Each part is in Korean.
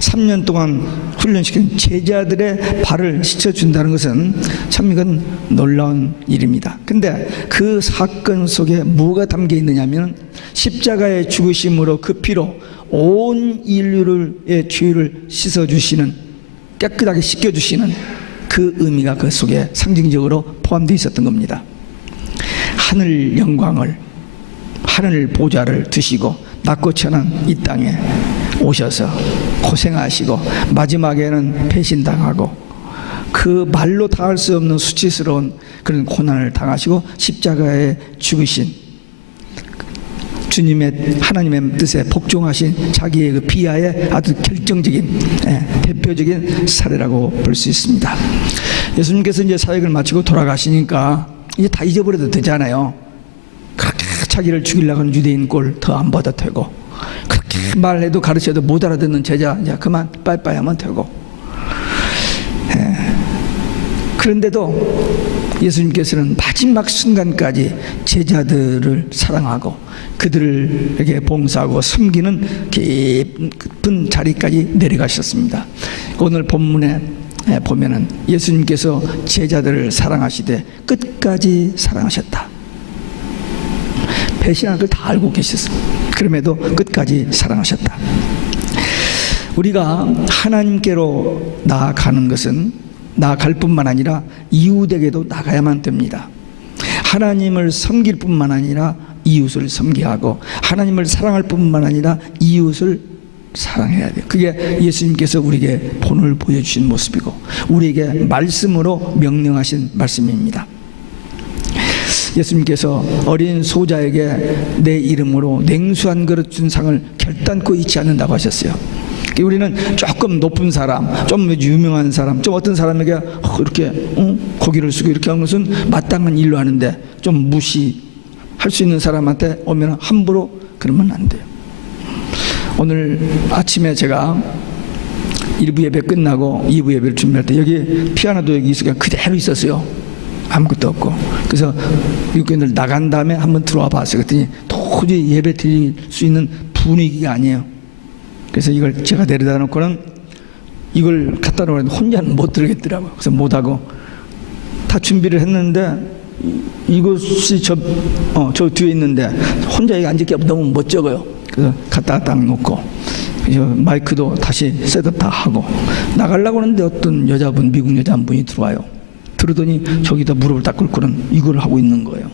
3년 동안 훈련시킨 제자들의 발을 씻어준다는 것은 참 이건 놀라운 일입니다. 근데 그 사건 속에 뭐가 담겨 있느냐면 십자가의 죽으심으로 그 피로 온 인류의 죄를 씻어주시는, 깨끗하게 씻겨주시는 그 의미가 그 속에 상징적으로 포함되어 있었던 겁니다. 하늘 영광을, 하늘 보좌를 두시고 낮고 천한 이 땅에 오셔서 고생하시고 마지막에는 배신당하고 그 말로 다할 수 없는 수치스러운 그런 고난을 당하시고 십자가에 죽으신 주님의, 하나님의 뜻에 복종하신 자기의 그 비하의 아주 결정적인, 대표적인 사례라고 볼 수 있습니다. 예수님께서 이제 사역을 마치고 돌아가시니까 이제 다 잊어버려도 되잖아요. 그렇게 자기를 죽이려고 하는 유대인 꼴 더 안 봐도 되고, 그렇게 말해도 가르쳐도 못 알아듣는 제자 이제 그만 빠이빠이 하면 되고. 그런데도 예수님께서는 마지막 순간까지 제자들을 사랑하고 그들에게 봉사하고 섬기는 깊은 자리까지 내려가셨습니다. 오늘 본문에 보면은 예수님께서 제자들을 사랑하시되 끝까지 사랑하셨다. 배신할 걸 다 알고 계셨습니다. 그럼에도 끝까지 사랑하셨다. 우리가 하나님께로 나아가는 것은 나아갈 뿐만 아니라 이웃에게도 나가야만 됩니다. 하나님을 섬길 뿐만 아니라 이웃을 섬겨야 하고, 하나님을 사랑할 뿐만 아니라 이웃을 사랑해야 돼요. 그게 예수님께서 우리에게 본을 보여주신 모습이고 우리에게 말씀으로 명령하신 말씀입니다. 예수님께서 어린 소자에게 내 이름으로 냉수 한 그릇 준 상을 결단코 잊지 않는다고 하셨어요. 우리는 조금 높은 사람, 좀 유명한 사람, 좀 어떤 사람에게 이렇게 고기를 쓰고 이렇게 하는 것은 마땅한 일로 하는데, 좀 무시할 수 있는 사람한테 오면 함부로 그러면 안 돼요. 오늘 아침에 제가 1부 예배 끝나고 2부 예배를 준비할 때 여기 피아노도 여기 있으니까 그대로 있었어요. 아무것도 없고. 그래서 육교인들 나간 다음에 한번 들어와 봤어요. 그랬더니 도저히 예배 드릴 수 있는 분위기가 아니에요. 그래서 이걸 제가 내려다 놓고는 이걸 갖다 놓으려는데 혼자는 못 들겠더라고요. 그래서 못하고 다 준비를 했는데 이것이 저 뒤에 있는데 혼자 여기 앉을 게 너무 멋쩍어요. 그래서 갖다 딱 놓고 마이크도 다시 셋업 다 하고 나가려고 하는데 어떤 여자분, 미국 여자 한 분이 들어와요. 들으더니 저기다 무릎을 딱 꿇고는 이걸 하고 있는 거예요.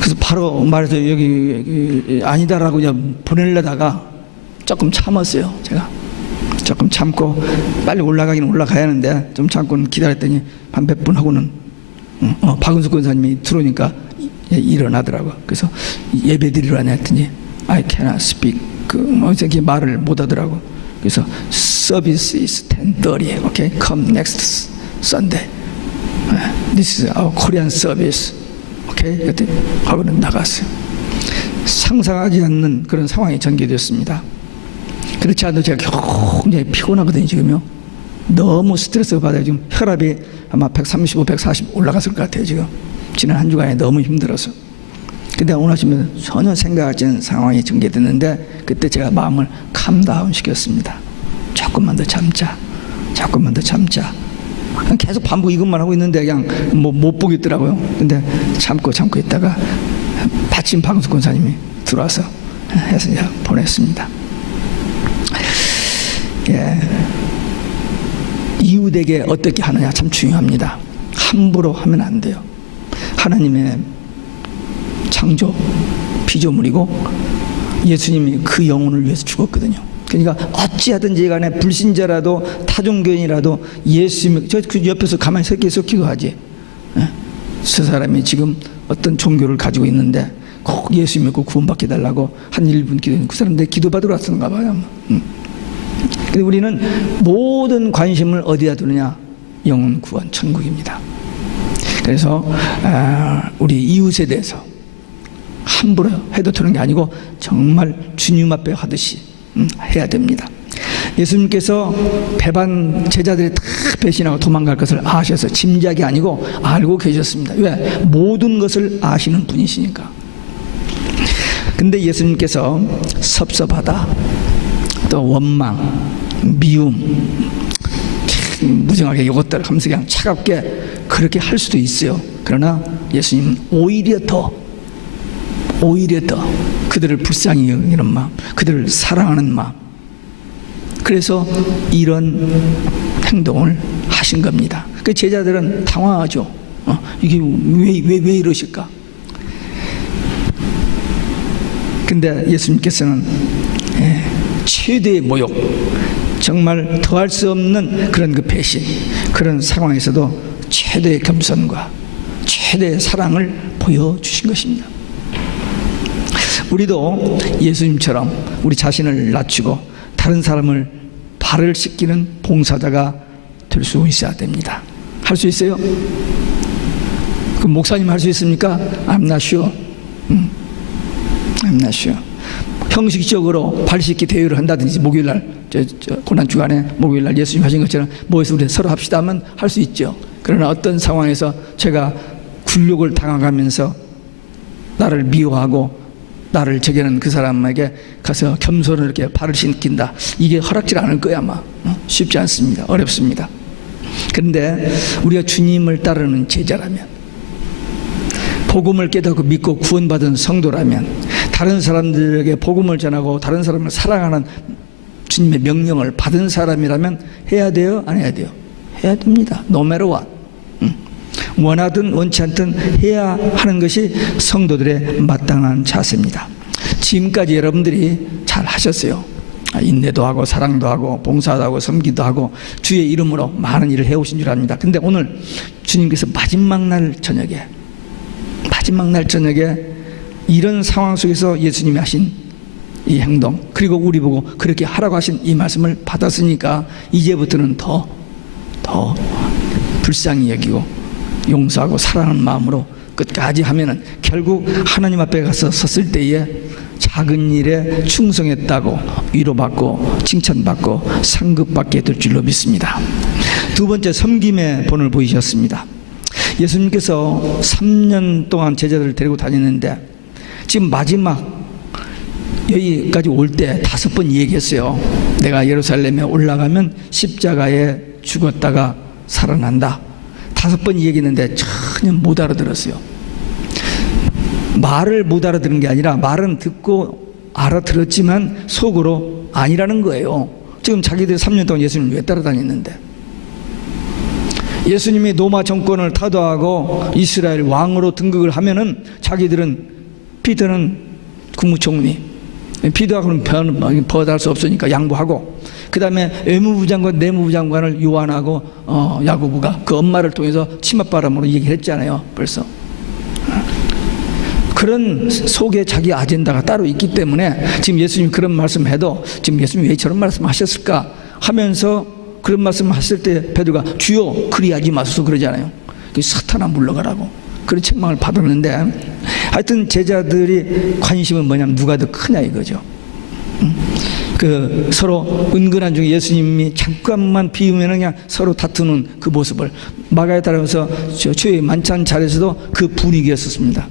그래서 바로 말해서 여기 아니다라고 그냥 보내려다가 조금 참았어요. 제가 조금 참고 빨리 올라가긴 올라가야 하는데 좀 참고는 기다렸더니 한 몇 분 하고는 박은숙 권사님이 들어오니까 일어나더라고요. 그래서 예배 드리러 왔냐 했더니 I cannot speak 이렇게 말을 못 하더라고. 그래서 Service is 10:30. Okay, come next Sunday. This is our Korean service. 오케이? 그때 하고는 나갔어요. 상상하지 않는 그런 상황이 전개되었습니다. 그렇지 않아도 제가 굉장히 피곤하거든요, 지금요. 너무 스트레스를 받아요. 지금 혈압이 아마 135, 140 올라갔을 것 같아요, 지금. 지난 한 주간에 너무 힘들어서. 근데 오늘 아침에 전혀 생각하지 않은 상황이 전개됐는데 그때 제가 마음을 캄다운 시켰습니다. 조금만 더 참자. 조금만 더 참자. 계속 반복 이것만 하고 있는데 그냥 못 보겠더라고요. 근데 참고 있다가 마침 박은숙 권사님이 들어와서 해서 이제 보냈습니다. 예. 이웃에게 어떻게 하느냐 참 중요합니다. 함부로 하면 안 돼요. 하나님의 창조 피조물이고 예수님이 그 영혼을 위해서 죽었거든요. 그러니까 어찌하든지 간에 불신자라도 타종교인이라도 예수님 그 옆에서 가만히 서 계속 기도하지. 저 사람이 지금 어떤 종교를 가지고 있는데 꼭 예수 믿고 구원받게 달라고 한 1분 기도했는데 그 사람 내 기도받으러 왔었는가 봐요. 근데 우리는 모든 관심을 어디다 두느냐? 영혼 구원 천국입니다. 그래서 우리 이웃에 대해서 함부로 해도 되는 게 아니고 정말 주님 앞에 하듯이 해야 됩니다. 예수님께서 배반 제자들이 다 배신하고 도망갈 것을 아셔서 짐작이 아니고 알고 계셨습니다. 왜? 모든 것을 아시는 분이시니까. 근데 예수님께서 섭섭하다, 또 원망, 미움, 무정하게 이것들을 하면서 그냥 차갑게 그렇게 할 수도 있어요. 그러나 예수님은 오히려 더 그들을 불쌍히 여기는 마음, 그들을 사랑하는 마음, 그래서 이런 행동을 하신 겁니다. 그 제자들은 당황하죠. 이게 왜 이러실까? 근데 예수님께서는 최대의 모욕, 정말 더할 수 없는 그런 그 배신, 그런 상황에서도 최대의 겸손과 최대의 사랑을 보여주신 것입니다. 우리도 예수님처럼 우리 자신을 낮추고 다른 사람을 발을 씻기는 봉사자가 될 수 있어야 됩니다. 할 수 있어요? 그 목사님 할 수 있습니까? I'm not sure. I'm not sure. 형식적으로 발 씻기 대회를 한다든지 목요일날 고난주간에 목요일날 예수님 하신 것처럼 모여서 우리 서로 합시다 하면 할 수 있죠. 그러나 어떤 상황에서 제가 굴욕을 당하면서 나를 미워하고 나를 제게는 그 사람에게 가서 겸손을 이렇게 발을 씻긴다, 이게 허락지 않을 거야 아마. 쉽지 않습니다. 어렵습니다. 그런데 우리가 주님을 따르는 제자라면, 복음을 깨닫고 믿고 구원받은 성도라면, 다른 사람들에게 복음을 전하고 다른 사람을 사랑하는 주님의 명령을 받은 사람이라면 해야 돼요? 안 해야 돼요? 해야 됩니다. No matter what. 원하든 원치 않든 해야 하는 것이 성도들의 마땅한 자세입니다. 지금까지 여러분들이 잘 하셨어요. 인내도 하고 사랑도 하고 봉사도 하고 섬기도 하고 주의 이름으로 많은 일을 해오신 줄 압니다. 근데 오늘 주님께서 마지막 날 저녁에 이런 상황 속에서 예수님이 하신 이 행동, 그리고 우리 보고 그렇게 하라고 하신 이 말씀을 받았으니까 이제부터는 더 불쌍히 여기고 용서하고 사랑하는 마음으로 끝까지 하면은 결국 하나님 앞에 가서 섰을 때에 작은 일에 충성했다고 위로받고 칭찬받고 상급받게 될 줄로 믿습니다. 두 번째, 섬김의 본을 보이셨습니다. 예수님께서 3년 동안 제자들을 데리고 다니는데 지금 마지막 여기까지 올 때 5번 얘기했어요. 내가 예루살렘에 올라가면 십자가에 죽었다가 살아난다. 5번 얘기했는데 전혀 못 알아들었어요. 말을 못 알아들은 게 아니라 말은 듣고 알아들었지만 속으로 아니라는 거예요. 지금 자기들 3년 동안 예수님을 왜 따라다녔는데, 예수님이 로마 정권을 타도하고 이스라엘 왕으로 등극을 하면은 자기들은, 피터는 국무총리, 피터하고는 버할 수 없으니까 양보하고, 그 다음에 외무부 장관, 내무부 장관을 요한하고 야고보가 그 엄마를 통해서 치맛바람으로 얘기를 했잖아요. 벌써 그런 속에 자기 아젠다가 따로 있기 때문에 지금 예수님이 그런 말씀해도 지금 예수님이 왜 저런 말씀 하셨을까 하면서 그런 말씀 하실 때 베드로가 주여 그리하지 마소서 그러잖아요. 사탄아 물러가라고 그런 책망을 받았는데, 하여튼 제자들이 관심은 뭐냐면 누가 더 크냐 이거죠. 그 서로 은근한 중에 예수님이 잠깐만 비우면 그냥 서로 다투는 그 모습을 마가에 따라서 주의 만찬 자리에서도 그 분위기였었습니다.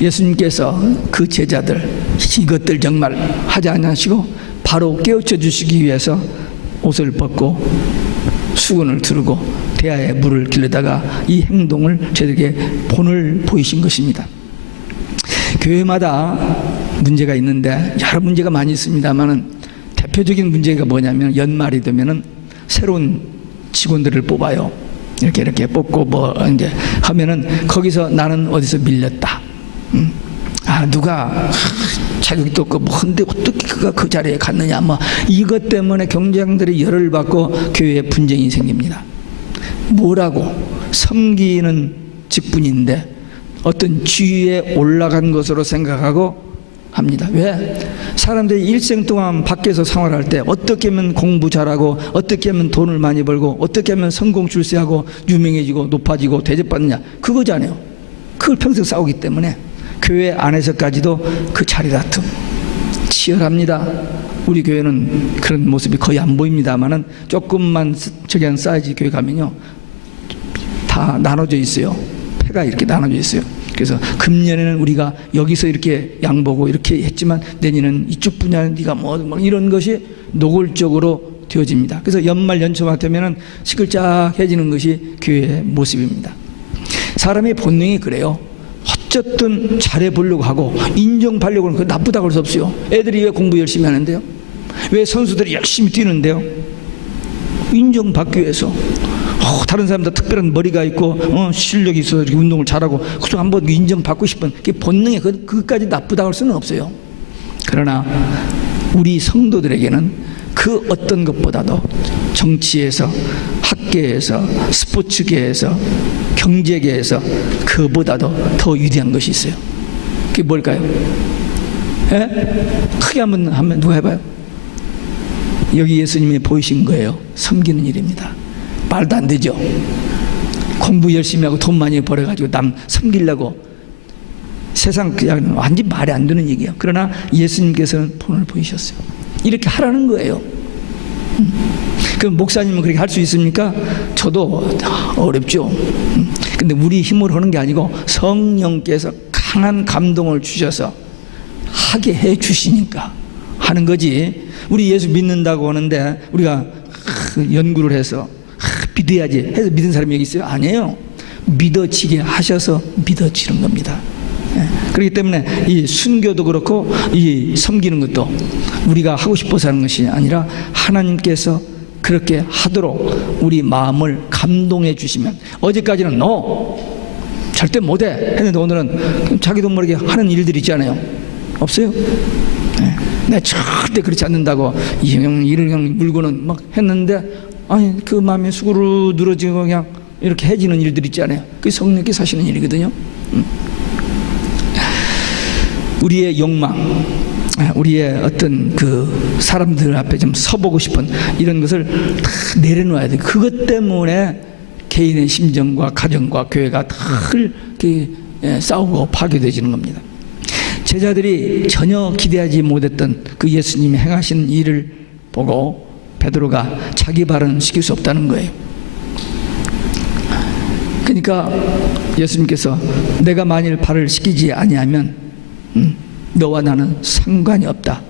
예수님께서 그 제자들 이것들 정말 하지 않으시고 바로 깨우쳐 주시기 위해서 옷을 벗고 수건을 두르고 대야에 물을 길르다가 이 행동을 저에게 본을 보이신 것입니다. 교회마다 문제가 있는데 여러 문제가 많이 있습니다만은 대표적인 문제가 뭐냐면 연말이 되면은 새로운 직원들을 뽑아요. 이렇게 뽑고 뭐 이제 하면은 거기서 나는 어디서 밀렸다. 누가 자격도 없고 뭐 근데 어떻게 그가 그 자리에 갔느냐, 뭐 이것 때문에 경쟁들이 열을 받고 교회에 분쟁이 생깁니다. 뭐라고? 섬기는 직분인데 어떤 지위에 올라간 것으로 생각하고 합니다. 왜? 사람들이 일생 동안 밖에서 생활할 때 어떻게 하면 공부 잘하고 어떻게 하면 돈을 많이 벌고 어떻게 하면 성공 출세하고 유명해지고 높아지고 대접받느냐, 그거잖아요. 그걸 평생 싸우기 때문에 교회 안에서까지도 그 자리 다툼 치열합니다. 우리 교회는 그런 모습이 거의 안 보입니다만은 조금만 저기 한 사이즈 교회 가면요 다 나눠져 있어요. 패가 이렇게 나눠져 있어요. 그래서 금년에는 우리가 여기서 이렇게 양보고 이렇게 했지만 내년은 이쪽 분야는 네가 뭐 이런 것이 노골적으로 되어집니다. 그래서 연말 연초가 되면은 시끌짝해지는 것이 교회의 모습입니다. 사람의 본능이 그래요. 어쨌든 잘해보려고 하고 인정받려고 하는 거 나쁘다고 할 수 없어요. 애들이 왜 공부 열심히 하는데요? 왜 선수들이 열심히 뛰는데요? 인정받기 위해서. 다른 사람들 특별한 머리가 있고 실력이 있어서 이렇게 운동을 잘하고 그래서 한번 인정받고 싶은 그게 본능에 그것까지 나쁘다고 할 수는 없어요. 그러나 우리 성도들에게는 그 어떤 것보다도 정치에서, 학계에서, 스포츠계에서, 경제계에서 그보다도 더 위대한 것이 있어요. 그게 뭘까요? 예? 크게 한번 누가 해봐요? 여기 예수님이 보이신 거예요. 섬기는 일입니다. 말도 안 되죠. 공부 열심히 하고 돈 많이 벌어가지고 남 섬기려고 세상 그냥 완전 말이 안 되는 얘기예요. 그러나 예수님께서는 본을 보이셨어요. 이렇게 하라는 거예요. 그럼 목사님은 그렇게 할 수 있습니까? 저도 어렵죠. 근데 우리 힘으로 하는 게 아니고 성령께서 강한 감동을 주셔서 하게 해 주시니까 하는 거지. 우리 예수 믿는다고 하는데 우리가 연구를 해서 믿어야지 해서 믿은 사람이 여기 있어요? 아니에요. 믿어지게 하셔서 믿어지는 겁니다. 그렇기 때문에 이 순교도 그렇고 이 섬기는 것도 우리가 하고 싶어서 하는 것이 아니라 하나님께서 그렇게 하도록 우리 마음을 감동해 주시면, 어제까지는 너 절대 못해 했는데 오늘은 자기도 모르게 하는 일들이 있잖아요. 없어요? 내가 절대 그렇지 않는다고 이런 물고는 막 했는데 아니 그 마음에 수그러 늘어지고 그냥 이렇게 해지는 일들이 있잖아요. 그게 성령께서 하시는 일이거든요. 우리의 욕망, 우리의 어떤 그 사람들 앞에 좀 서보고 싶은 이런 것을 다 내려놓아야 돼요. 그것 때문에 개인의 심정과 가정과 교회가 다 싸우고 파괴되어지는 겁니다. 제자들이 전혀 기대하지 못했던 그 예수님이 행하신 일을 보고 베드로가 자기 발은 시킬 수 없다는 거예요. 그러니까 예수님께서 내가 만일 발을 시키지 아니하면 너와 나는 상관이 없다.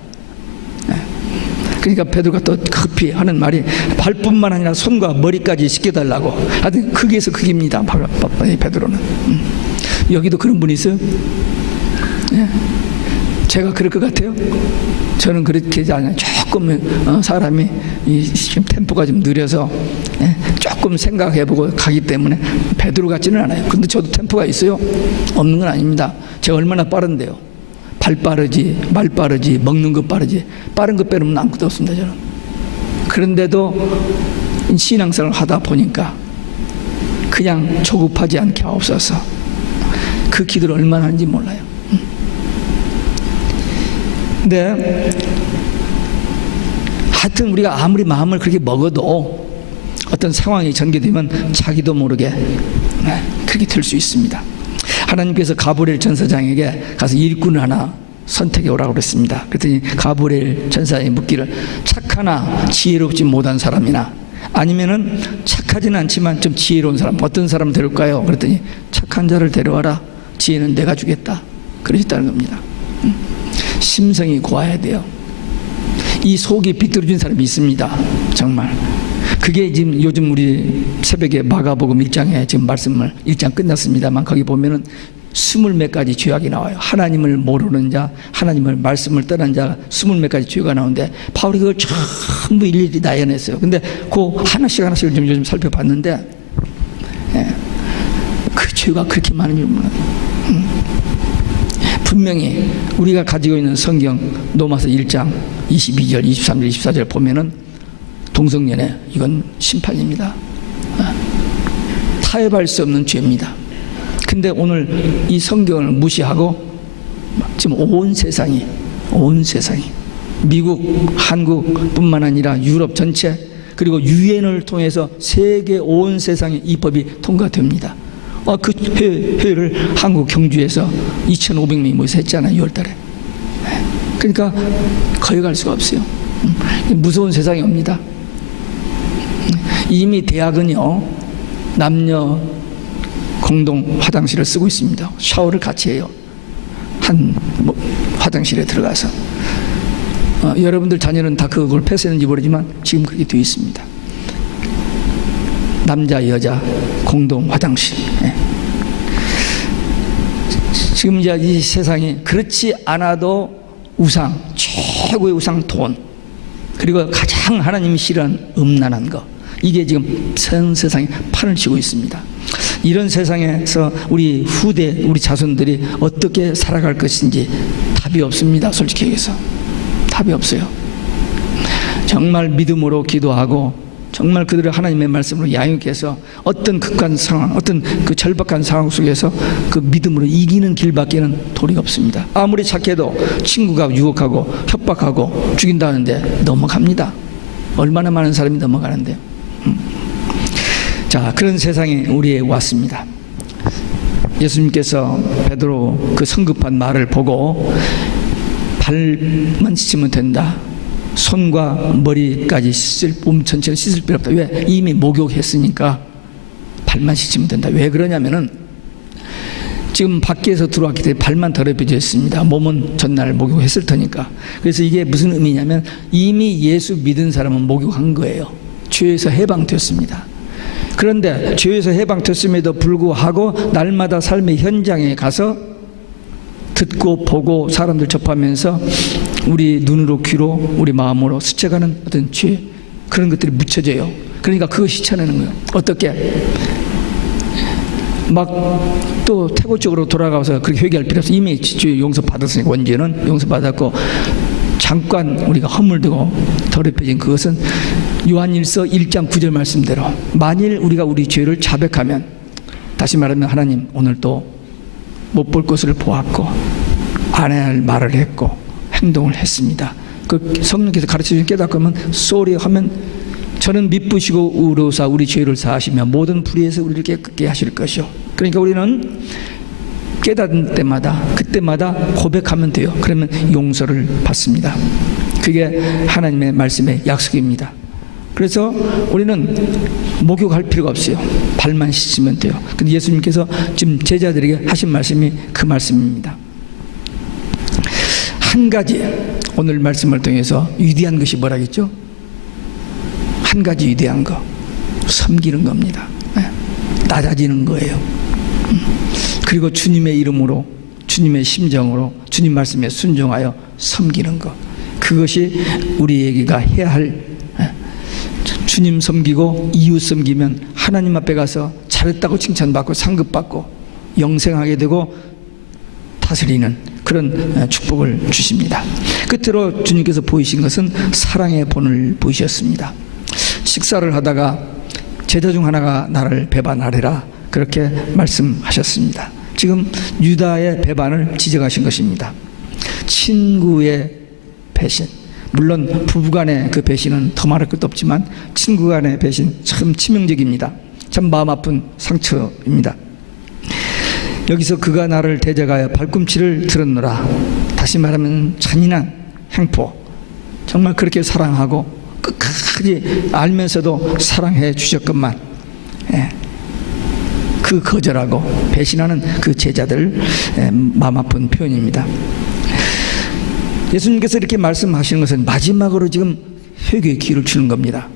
그러니까 베드로가 또 급히 하는 말이 발뿐만 아니라 손과 머리까지 씻겨달라고. 하여튼 극에서 극입니다. 베드로는. 여기도 그런 분이 있어요? 제가 그럴 것 같아요? 저는 그렇게 하지 않아요. 조금 사람이 지금 템포가 좀 느려서 조금 생각해보고 가기 때문에 베드로 같지는 않아요. 근데 저도 템포가 있어요. 없는 건 아닙니다. 제가 얼마나 빠른데요. 발 빠르지, 말 빠르지, 먹는 것 빠르지. 빠른 것 빼놓으면 아무것도 없습니다. 저는. 그런데도 신앙생활을 하다 보니까 그냥 조급하지 않게 하옵소서. 그 기도를 얼마나 하는지 몰라요. 근데 하여튼 우리가 아무리 마음을 그렇게 먹어도 어떤 상황이 전개되면 자기도 모르게 그렇게 될 수 있습니다. 하나님께서 가브리엘 전사장에게 가서 일꾼을 하나 선택해 오라고 그랬습니다. 그랬더니 가브리엘 전사장이 묻기를 착하나 지혜롭지 못한 사람이나 아니면은 착하지는 않지만 좀 지혜로운 사람, 어떤 사람을 데려올까요? 그랬더니 착한 자를 데려와라. 지혜는 내가 주겠다. 그러셨다는 겁니다. 심성이 고와야 돼요. 이 속이 비뚤어진 사람이 있습니다. 정말. 그게 지금 요즘 우리 새벽에 마가복음 1장에 지금 말씀을 1장 끝났습니다만 거기 보면은 20몇 가지 죄악이 나와요. 하나님을 모르는 자, 하나님을 말씀을 떠난 자 20몇 가지 죄가 나오는데 바울이 그걸 전부 일일이 나열했어요. 근데 그 하나씩을 좀 요즘 살펴봤는데 그 죄가 그렇게 많은 줄 몰라요. 분명히 우리가 가지고 있는 성경 로마서 1장 22절, 23절, 24절 보면은 동성연애 이건 심판입니다. 타협할 수 없는 죄입니다. 근데 오늘 이 성경을 무시하고 지금 온 세상이 미국, 한국뿐만 아니라 유럽 전체 그리고 유엔을 통해서 세계 온 세상에 이 법이 통과됩니다. 그 회의를 한국 경주에서 2,500명이 모여서 했잖아요. 6월달에. 그러니까 거역할 수가 없어요. 무서운 세상이 옵니다. 이미 대학은요 남녀 공동 화장실을 쓰고 있습니다. 샤워를 같이 해요. 한 화장실에 들어가서. 여러분들 자녀는 다 그걸 폐쇄했는지 모르지만 지금 그렇게 되어 있습니다. 남자 여자 공동 화장실. 지금 이제 이 세상이 그렇지 않아도 우상, 최고의 우상 돈, 그리고 가장 하나님이 싫어하는 음란한 거, 이게 지금 전 세상에 판을 치고 있습니다. 이런 세상에서 우리 후대, 우리 자손들이 어떻게 살아갈 것인지 답이 없습니다. 솔직히 얘기해서 답이 없어요. 정말 믿음으로 기도하고 정말 그들을 하나님의 말씀으로 양육해서 어떤 극한 상황, 어떤 그 절박한 상황 속에서 그 믿음으로 이기는 길밖에는 도리가 없습니다. 아무리 착해도 친구가 유혹하고 협박하고 죽인다는데 넘어갑니다. 얼마나 많은 사람이 넘어가는데요. 자, 그런 세상이 우리에 왔습니다. 예수님께서 베드로 그 성급한 말을 보고 발만 씻으면 된다, 손과 머리까지 몸 전체를 씻을 필요 없다. 왜? 이미 목욕했으니까 발만 씻으면 된다. 왜 그러냐면은 지금 밖에서 들어왔기 때문에 발만 더럽혀져 있습니다. 몸은 전날 목욕했을 테니까. 그래서 이게 무슨 의미냐면 이미 예수 믿은 사람은 목욕한 거예요. 죄에서 해방됐습니다. 그런데 죄에서 해방됐음에도 불구하고 날마다 삶의 현장에 가서 듣고 보고 사람들 접하면서 우리 눈으로 귀로 우리 마음으로 스쳐가는 어떤 죄, 그런 것들이 묻혀져요. 그러니까 그거 씻어내는 거예요. 어떻게? 막 또 태고적으로 돌아가서 그렇게 회개할 필요 없어. 이미 죄 용서받았으니까, 원죄는 용서받았고 잠깐 우리가 허물되고 더럽혀진 그것은 요한일서 1장 9절 말씀대로 만일 우리가 우리 죄를 자백하면, 다시 말하면 하나님 오늘 또 못 볼 것을 보았고 안 해야 할 말을 했고 행동을 했습니다. 그 성령께서 가르쳐주신 깨닫고면 쏘리 하면 저는 미쁘시고 의로우사 우리 죄를 사하시며 모든 불의에서 우리를 깨끗게 하실 것이요. 그러니까 우리는 깨닫는 때마다 그때마다 고백하면 돼요. 그러면 용서를 받습니다. 그게 하나님의 말씀의 약속입니다. 그래서 우리는 목욕할 필요가 없어요. 발만 씻으면 돼요. 근데 예수님께서 지금 제자들에게 하신 말씀이 그 말씀입니다. 한 가지 오늘 말씀을 통해서 위대한 것이 뭐라겠죠? 한 가지 위대한 거, 섬기는 겁니다. 낮아지는 거예요. 그리고 주님의 이름으로, 주님의 심정으로, 주님 말씀에 순종하여 섬기는 것, 그것이 우리에게가 해야 할, 주님 섬기고 이웃 섬기면 하나님 앞에 가서 잘했다고 칭찬받고 상급받고 영생하게 되고 다스리는 그런 축복을 주십니다. 끝으로 주님께서 보이신 것은 사랑의 본을 보이셨습니다. 식사를 하다가 제자 중 하나가 나를 배반하리라 그렇게 말씀하셨습니다. 지금 유다의 배반을 지적하신 것입니다. 친구의 배신, 물론 부부간의 그 배신은 더 말할 것도 없지만 친구간의 배신 참 치명적입니다. 참 마음 아픈 상처입니다. 여기서 그가 나를 대적하여 발꿈치를 들었노라. 다시 말하면 잔인한 행포. 정말 그렇게 사랑하고 끝까지 알면서도 사랑해 주셨건만 그 거절하고 배신하는 그 제자들, 마음 아픈 표현입니다. 예수님께서 이렇게 말씀하시는 것은 마지막으로 지금 회개의 기회를 주는 겁니다.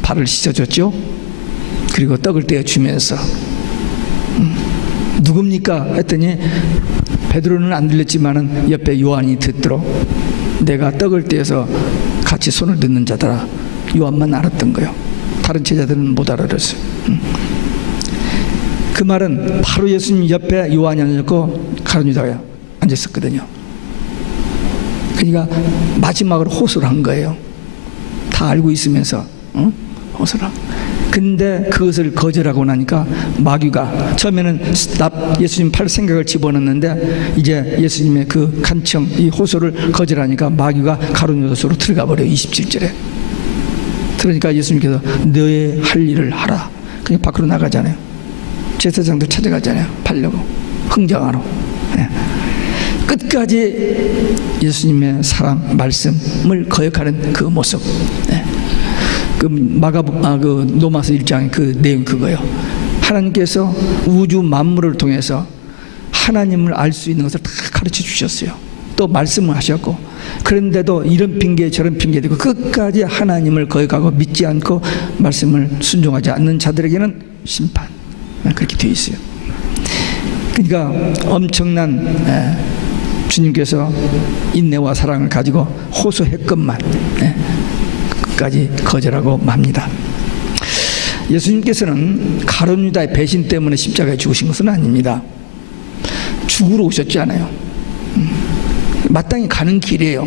발을 씻어줬죠. 그리고 떡을 떼어주면서 누굽니까? 했더니 베드로는 안 들렸지만은 옆에 요한이 듣도록 내가 떡을 떼어서 같이 손을 넣는 자더라. 요한만 알았던 거예요. 다른 제자들은 못 알아들었어요. 그 말은 바로 예수님 옆에 요한이 앉았고 가룟 유다가 앉았었거든요. 그러니까 마지막으로 호소를 한 거예요. 다 알고 있으면서 호소를 한. 근데 그것을 거절하고 나니까 마귀가 처음에는 예수님 팔 생각을 집어넣는데 이제 예수님의 그 간청, 이 호소를 거절하니까 마귀가 가룟 유다 속으로 들어가 버려요. 27절에. 그러니까 예수님께서 너의 할 일을 하라. 그냥 밖으로 나가잖아요. 제사장도 찾아가잖아요. 팔려고, 흥정하러. 끝까지 예수님의 사랑, 말씀을 거역하는 그 모습. 그 노마서 1장 그 내용 그거예요. 하나님께서 우주 만물을 통해서 하나님을 알 수 있는 것을 다 가르쳐 주셨어요. 또 말씀을 하셨고, 그런데도 이런 핑계 저런 핑계 대고 끝까지 하나님을 거역하고 믿지 않고 말씀을 순종하지 않는 자들에게는 심판, 그렇게 되어 있어요. 그러니까 엄청난 주님께서 인내와 사랑을 가지고 호소했건만 끝까지 거절하고 맙니다. 예수님께서는 가룟 유다의 배신 때문에 십자가에 죽으신 것은 아닙니다. 죽으러 오셨지 않아요. 마땅히 가는 길이에요.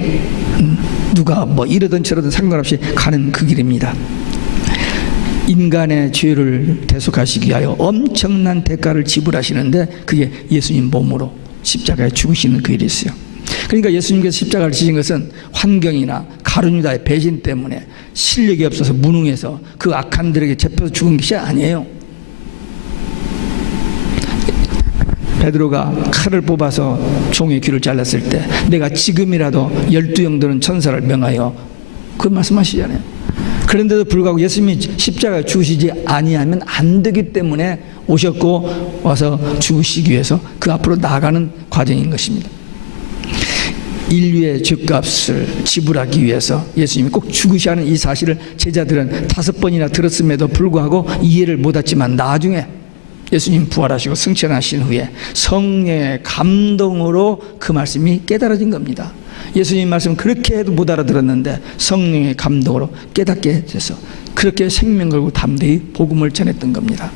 누가 뭐 이러든 저러든 상관없이 가는 그 길입니다. 인간의 죄를 대속하시기 위하여 엄청난 대가를 지불하시는데 그게 예수님 몸으로 십자가에 죽으시는 그 일이 있어요. 그러니까 예수님께서 십자가를 지신 것은 환경이나 가룟 유다의 배신 때문에 실력이 없어서 무능해서 그 악한들에게 잡혀서 죽은 것이 아니에요. 베드로가 칼을 뽑아서 종의 귀를 잘랐을 때 내가 지금이라도 12형 되는 천사를 명하여, 그 말씀하시잖아요. 그런데도 불구하고 예수님이 십자가에 죽으시지 아니하면 안 되기 때문에 오셨고 와서 죽으시기 위해서 그 앞으로 나아가는 과정인 것입니다. 인류의 죄값을 지불하기 위해서 예수님이 꼭 죽으셔야 하는 이 사실을 제자들은 5번이나 들었음에도 불구하고 이해를 못했지만 나중에 예수님 부활하시고 승천하신 후에 성령의 감동으로 그 말씀이 깨달아진 겁니다. 예수님 말씀 그렇게 해도 못 알아들었는데 성령의 감동으로 깨닫게 돼서 그렇게 생명 걸고 담대히 복음을 전했던 겁니다.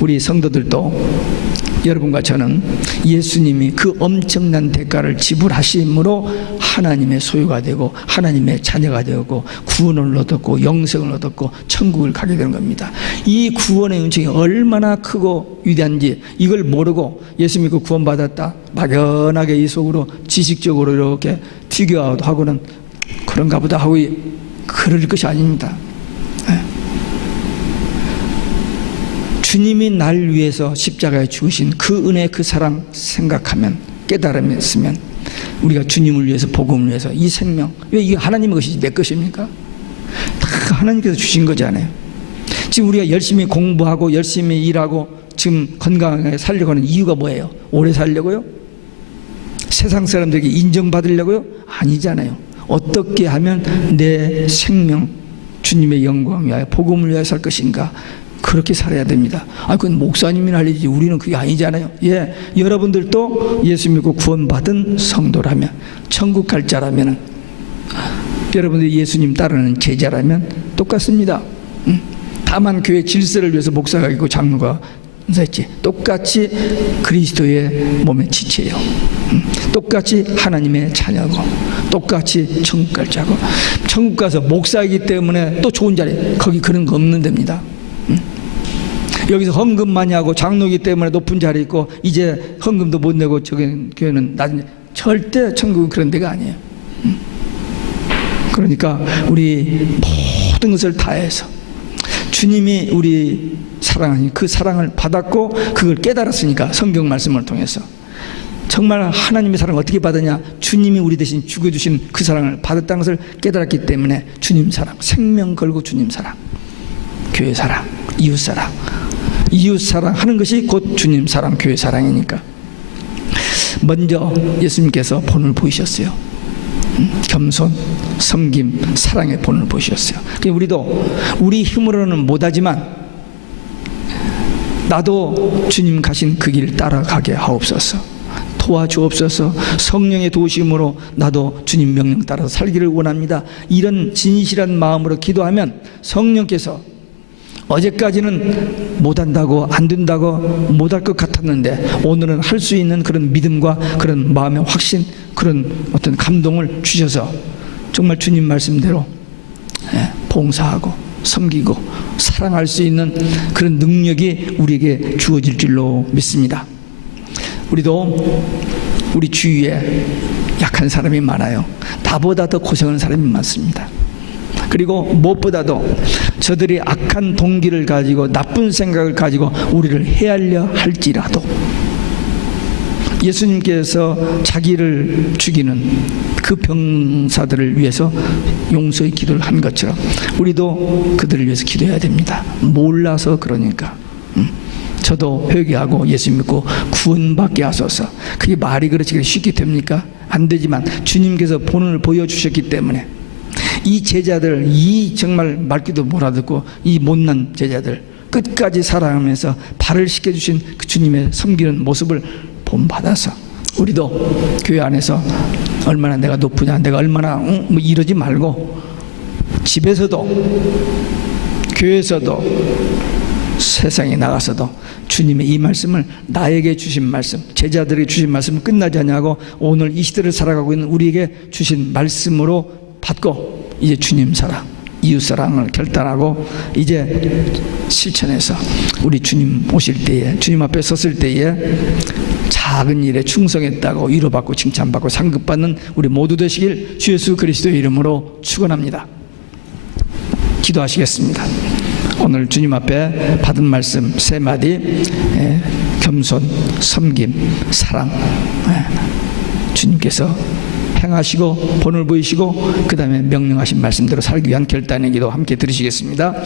우리 성도들도 여러분과 저는 예수님이 그 엄청난 대가를 지불하심으로 하나님의 소유가 되고 하나님의 자녀가 되고 구원을 얻었고 영생을 얻었고 천국을 가게 되는 겁니다. 이 구원의 은총이 얼마나 크고 위대한지 이걸 모르고 예수 믿고 구원받았다 막연하게 이 속으로 지식적으로 이렇게 비교하고는 그런가 보다 하고 그럴 것이 아닙니다. 주님이 날 위해서 십자가에 죽으신 그 은혜, 그 사랑 생각하면, 깨달음이 있으면 우리가 주님을 위해서, 복음을 위해서 이 생명, 왜 이게 하나님의 것이지 내 것입니까? 다 하나님께서 주신 거잖아요. 지금 우리가 열심히 공부하고 열심히 일하고 지금 건강하게 살려고 하는 이유가 뭐예요? 오래 살려고요? 세상 사람들에게 인정받으려고요? 아니잖아요. 어떻게 하면 내 생명, 주님의 영광 위하여 복음을 위하여 살 것인가? 그렇게 살아야 됩니다. 그건 목사님이 할 일이지 우리는 그게 아니잖아요. 예, 여러분들도 예수 믿고 구원받은 성도라면, 천국 갈 자라면, 여러분들이 예수님 따르는 제자라면 똑같습니다. 다만 교회 질서를 위해서 목사가 있고 장로가 있지, 똑같이 그리스도의 몸의 지체예요. 똑같이 하나님의 자녀고 똑같이 천국 갈 자고, 천국 가서 목사이기 때문에 또 좋은 자리, 거기 그런 거 없는 데입니다. 여기서 헌금 많이 하고 장로이기 때문에 높은 자리에 있고 이제 헌금도 못 내고 저기 교회는 나중에, 절대 천국은 그런 데가 아니에요. 그러니까 우리 모든 것을 다해서 주님이 우리 사랑하니 그 사랑을 받았고 그걸 깨달았으니까 성경 말씀을 통해서 정말 하나님의 사랑을 어떻게 받았냐, 주님이 우리 대신 죽어주신 그 사랑을 받았다는 것을 깨달았기 때문에 주님 사랑, 생명 걸고 주님 사랑, 교회 사랑, 이웃 사랑, 이웃 사랑하는 것이 곧 주님 사랑, 교회 사랑이니까 먼저 예수님께서 본을 보이셨어요. 겸손, 섬김, 사랑의 본을 보이셨어요. 우리도 우리 힘으로는 못하지만 나도 주님 가신 그 길 따라가게 하옵소서. 도와주옵소서. 성령의 도우심으로 나도 주님 명령 따라서 살기를 원합니다. 이런 진실한 마음으로 기도하면 성령께서 어제까지는 못한다고 안 된다고 못할 것 같았는데 오늘은 할 수 있는 그런 믿음과 그런 마음의 확신, 그런 어떤 감동을 주셔서 정말 주님 말씀대로 봉사하고 섬기고 사랑할 수 있는 그런 능력이 우리에게 주어질 줄로 믿습니다. 우리도 우리 주위에 약한 사람이 많아요. 나보다 더 고생하는 사람이 많습니다. 그리고 무엇보다도 저들이 악한 동기를 가지고 나쁜 생각을 가지고 우리를 헤아려 할지라도 예수님께서 자기를 죽이는 그 병사들을 위해서 용서의 기도를 한 것처럼 우리도 그들을 위해서 기도해야 됩니다. 몰라서 그러니까. 저도 회개하고 예수 믿고 구원받게 하소서. 그게 말이 그렇지 쉽게 됩니까? 안 되지만 주님께서 본을 보여주셨기 때문에 이 제자들, 이 정말 말귀도 못 알아듣고 이 못난 제자들 끝까지 사랑하면서 발을 씻겨주신 그 주님의 섬기는 모습을 본받아서 우리도 교회 안에서 얼마나 내가 높으냐, 내가 얼마나 뭐 이러지 말고 집에서도 교회에서도 세상에 나가서도 주님의 이 말씀을 나에게 주신 말씀, 제자들에게 주신 말씀은 끝나지 않냐고 오늘 이 시대를 살아가고 있는 우리에게 주신 말씀으로 받고 이제 주님 사랑, 이웃 사랑을 결단하고 이제 실천해서 우리 주님 오실 때에, 주님 앞에 섰을 때에 작은 일에 충성했다고 위로받고 칭찬받고 상급받는 우리 모두 되시길 주 예수 그리스도의 이름으로 축원합니다. 기도하시겠습니다. 오늘 주님 앞에 받은 말씀 세 마디, 겸손, 섬김, 사랑, 주님께서 행하시고 본을 보이시고 그 다음에 명령하신 말씀대로 살기 위한 결단의 기도 함께 들으시겠습니다.